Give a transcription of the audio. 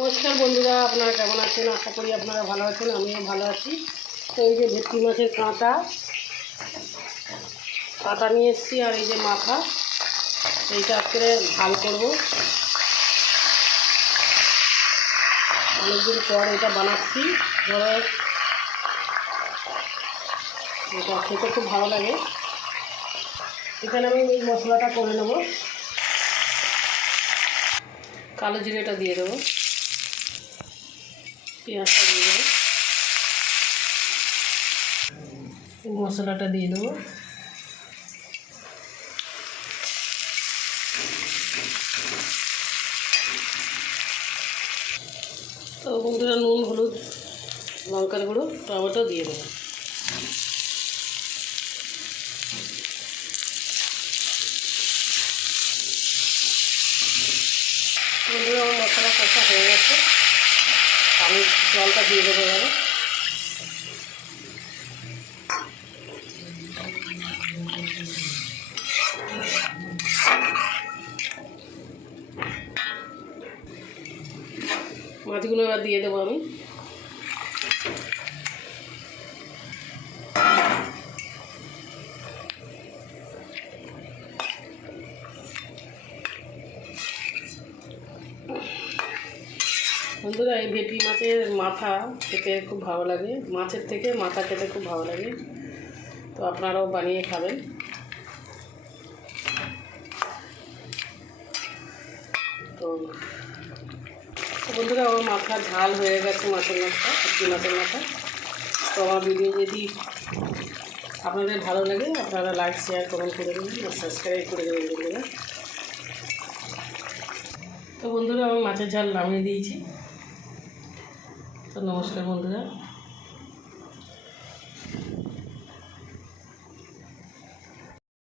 নমস্কার বন্ধুরা, আপনারা কেমন আছেন? আশা করি আপনারা ভালো আছেন, আমিও ভালো আছি। তো এই যে ভেটকি মাছের কাঁটা নিয়ে এসেছি, আর এই যে মাথা, এইটা করে ঝাল করব। অনেকদিন পর এটা বানাচ্ছি, ধরো এটা খেতে খুব ভালো লাগে। এখানে আমি এই মশলাটা করে নেব। কালো জিরেটা দিয়ে দেবো, পেঁয়াজটা দিয়ে দেবো, মশলাটা দিয়ে দেবো। তো বন্ধুরা, নুন, হলুদ, লঙ্কার গুঁড়ো, টমেটো দিয়ে দেবো। বন্ধুরা, আমার মশলা কষা হয়ে গেছে, আমি জলটা দিয়ে দেবো এবারে। মাছগুলো এবার দিয়ে দেবো আমি। বন্ধুরা, এই ভেটকি মাছের মাথা খেতে খুব ভালো লাগে, মাছের থেকে মাথা খেতে খুব ভালো লাগে। তো আপনারাও বানিয়ে খাবেন। তো বন্ধুরা, আমার মাথা ঝাল হয়ে গেছে, ভেটকি মাছের মাথা। তো আমার ভিডিও যদি আপনাদের ভালো লাগে, আপনারা লাইক, শেয়ার, কমেন্ট করে দেবেন আর সাবস্ক্রাইব করে দেবেন বন্ধুরা। তো বন্ধুরা, আমি মাছের ঝাল নামিয়ে দিয়েছি। তো নমস্কার বন্ধুরা।